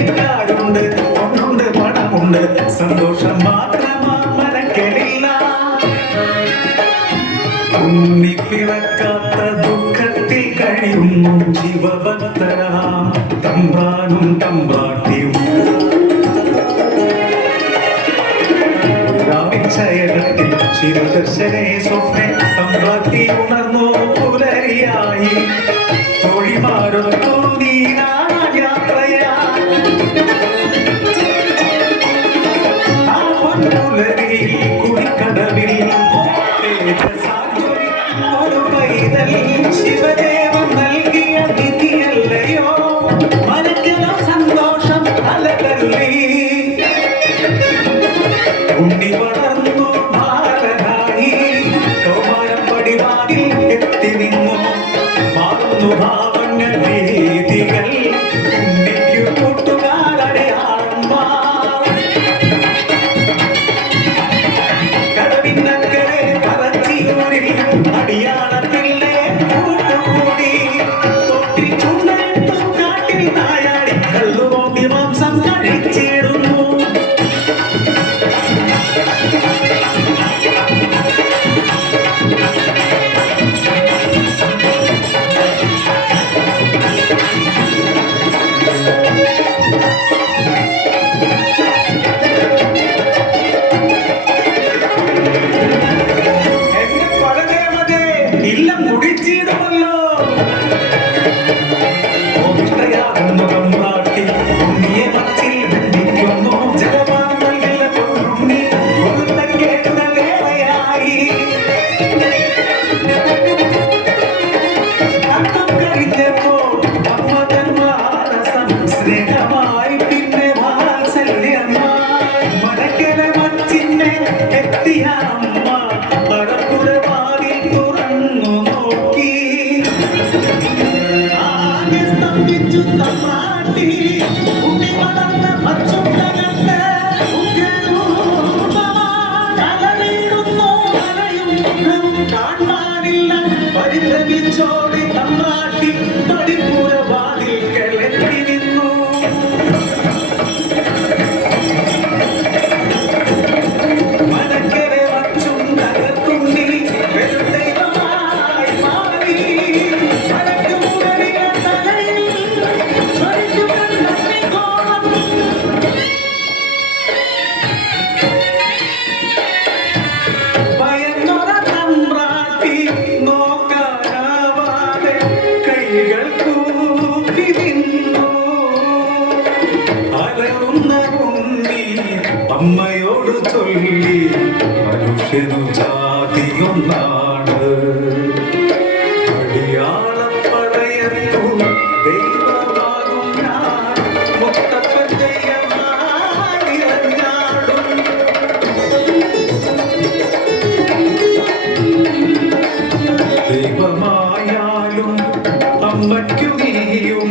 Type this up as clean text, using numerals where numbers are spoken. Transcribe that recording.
പണിക്കാരുണ്ട്, പൊന്നുണ്ട്, പണമുണ്ട്, സന്തോഷം മാത്രമാ മനക്കലില്ല. ഉണ്ണിപ്പിറക്കാത്ത ദുഃഖത്തിൽ കഴിയുന്നു ശിവഭക്തരാം തമ്പ്രാനും തമ്പ്രാട്ടിയും. ശയനത്തിൽ ശിവദർശനെ സ്വപ്നെ തമ്പ്രാട്ടി ഉണർന്നു പുലരിയായി. തൊഴിമാരൊത്തു നീരായാത്രയാ ആ പൊൻപുലരിയിൽ കുടിക്കടവിൽ ഒരു പൈതൽ ശിവദേവൻ നൽകിയ നിധിയല്ലയോ മനസ്സിലോ സന്തോഷം അലതല്ലി. ഉണ്ണി വളർന്നു ബാലനായി കൗമാരം പടിവാതിൽ എത്തി നിന്നു. മാറുന്നു ഭാവങ്ങൾ രീതികൾ ഉണ്ണിക്കു കൂട്ടുകാരടയാളന്മാർ. കടവിനക്കരെ പറച്ചിയൂരിൽ അടിയാളത്തിലെ കൂട്ടുകൂടി. തൊട്ടിൽ ചുണ്ടു കാട്ടിൽ നായാടി കല്ലുപോക്കി മാംസം കഴിച്ചിടുന്നു. ഇല്ലം കുടിച്ചിടുമല്ലോ ഓഷ്ടയാകുന്നു തമ്പ്രാട്ടി. ഉണ്ണിയെ മച്ചിൽ ബന്ധിക്കുന്നു ജലപാനം നൽകില്ല പൊന്നുണ്ണി. ഒഴുത്തം കേൾക്കുന്ന വേളയായി അർത്ഥം കഴിഞ്ഞപ്പോ അമ്മ തന്മാനസം സ്നേഹമായി പിന്നെ വാത്സല്യമായി. മരക്കല മച്ചിന്നെ എത്തിയ അമ്മ പറപ്പുര വാതിൽ തുറന്നു നോക്കി. ആകെ സ്തംഭിച്ചു തമ്പ്രാട്ടി. ഉണ്ണി വളർന്ന പച്ചുണ്ടകത്ത് ഉഗ്രരൂപമാലറിയുന്നു അലയും മുഖം കാണാനില്ല. പരിഭ്രമിച്ചോടി തമ്പ്രാട്ടി പടിപ്പുര വാതിൽ കിളക്കി നിന്നു. മനക്കരെ വച്ചുണ്ടകത്തുണ്ണി വെറുദൈവമായി മാറി. മലക്കുമുകളിലെ തലയിൽ ജ്വലിക്കുമെന്നഗ്നിഗോളം. ഭയന്നൊര തമ്പ്രാട്ടി നോക്കാനാവാതെ കൈകൾ കൂപ്പി നിന്നു. അലറുന്ന ഉണ്ണി അമ്മയോട് ചൊല്ലി മനുഷ്യനു ജാതിയൊന്നാണ്. അടിയാളപ്പടയത്തു ദൈവമാകും ഞാൻ മുത്തപ്പൻ ദൈവമായി ഇറങ്ങാടും. ദൈവമായാലും അമ്മയ്ക്കു നീയും